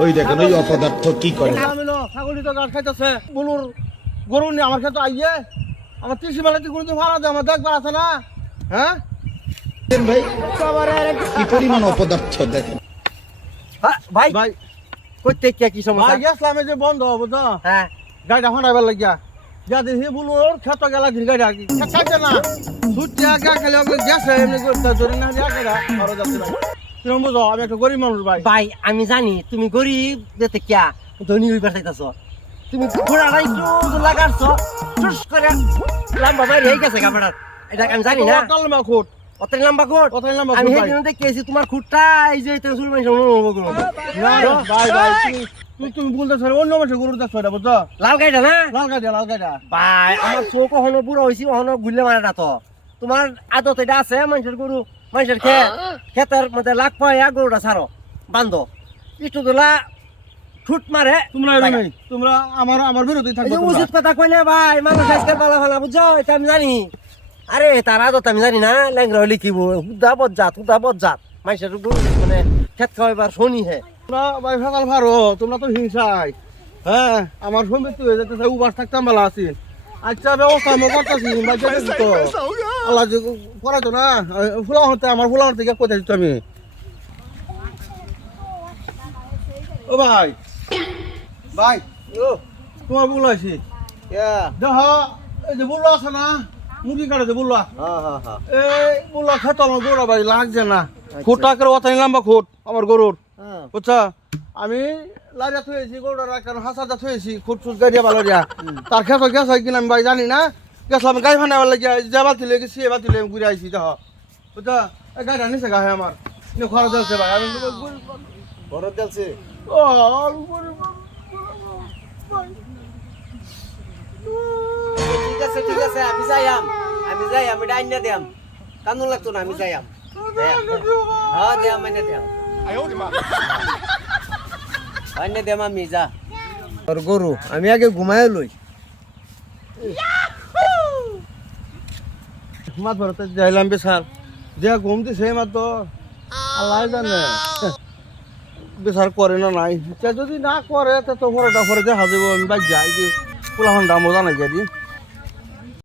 ওই দেখেন ওই অপদার্থ কি করে। আমি না ছাগলি তো গাছ খাইতেছে বলুর গরু নিয়ে আমার খেতে আইয়ে আমার তিসি বেলাতে কোনো তো ভাড়া দে আমার দেখবার আছে না হ্যাঁ ভাই কি পরিমাণ অপদার্থ দেখেন। ভাই ভাই কইতে কি সমস্যা? ভাই গেছিলাম এই যে বন্ধ হবো তো হ্যাঁ গাড়িটা হন্ডাইবার লাগিয়া যা দেখি বলুর খেতে গেলা দিন গাড়ি আর কি খাইছে না ছুটতে গা খেলে গেছে এমনি করতে ধরে না যা গেলা ঘরে যাচ্ছে ভাই কিরম বুঝো আমি একটা গরিব মানুষ ভাই ভাই আমি জানি তুমি গরিব যেতে কিয়া ধনী হইবার চাইতাছ। তুমি ঘোড়াটা একটু লাগাচ্ছ চুস করে লম্বা বাইরে হয়ে গেছে কাপড়ার। এটা আমি জানি না অকাল মা খুট অত লম্বা কোট। অতই লম্বা আমি খুঁট ভাই। সেদিন দেখেছি তোমার খুঁটটা এই যে চুল মাইছে না, না, ভাই ভাই তুমি বলতেছ অন্য মাসে গরুর চাষ হয় বুঝছো লাল গাইটা না লাল গাড়ি ভাই আমার চোখ কখনো বুড়ো হয়েছি কখনো ঘুরলে মারে না তো। তোমার আদত এটা আছে মানুষের গরু মানুষের ক্ষেতের মধ্যে লাগ পায়া গরুটা ছাড়ো বান্ধ একটু তোলা ঠুট মারে। তোমরা এরকম নেই তোমরা আমার বিরোধী এই থাকবে যে তোমরা। উচিত কথা কই না ভাই মানুষ আজকাল ভালো ভালো বুঝছো এটা আমি জানি। আরে তার আদত আমি জানি না ল্যাংরা হলে কি হুদা বজ্জাত মানুষের গরু মানে ক্ষেত খাওয়াইবার শনি হে। তোমরা ভাই সকাল ভারো তোমরা তো হিংসাই হ্যাঁ আমার সম্পত্তি হয়ে যেতেছে উবাস থাকতাম ভালো আছি আচ্ছা ব্যবস্থা আমি করতেছি ভাই দেখেছি তো আল্লাহ যে পড়াইতো না ফুলা হতে আমার ফুলা হতে গিয়ে কোথায় দিত আমি ও ভাই ভাই ও তোমার বললো আছি দেখ এই যে বললো আছে না মুরগি কাটাতে বললো এই বললো খেত আমার গরু ভাই লাগছে না খুঁটা করে অথাই লম্বা খুঁট আমার গরুর বুঝছা আমি লাইরা থুয়েছি গরুটা কেন হাসাটা থুয়েছি খুঁট ফুট গাড়িয়া ভালো দিয়া তার খেত গেছে কিনা আমি ভাই জানি না গেছিলাম গাই ফানাবার লাগিয়া যে বাতিলে গেছি এ বাতিলে আমি ঘুরে আইছি দেখ বুঝছা এই গাড়িটা নিচে গায়ে আমার খরচ যাচ্ছে ভাই আমি খরচ যাচ্ছে ও ঠিক আছে আমি যাইয়াম এটা আইনা দিয়াম কান্দন লাগতো না আমি যাইয়াম হ্যাঁ দিয়াম আইনা দিয়াম আইনা দিয়াম আমি যা তোর গরু আমি আগে ঘুমায় লই মাছ ভরতে যাইলাম বেসার যে ঘুম দিছে মাত্র আল্লাহ জানে বেসার করে না নাই যদি না করে তো পরেটা পরে দেখা যাবো আমি বাইক যাই যে পোলাখন দামও জানাই যাই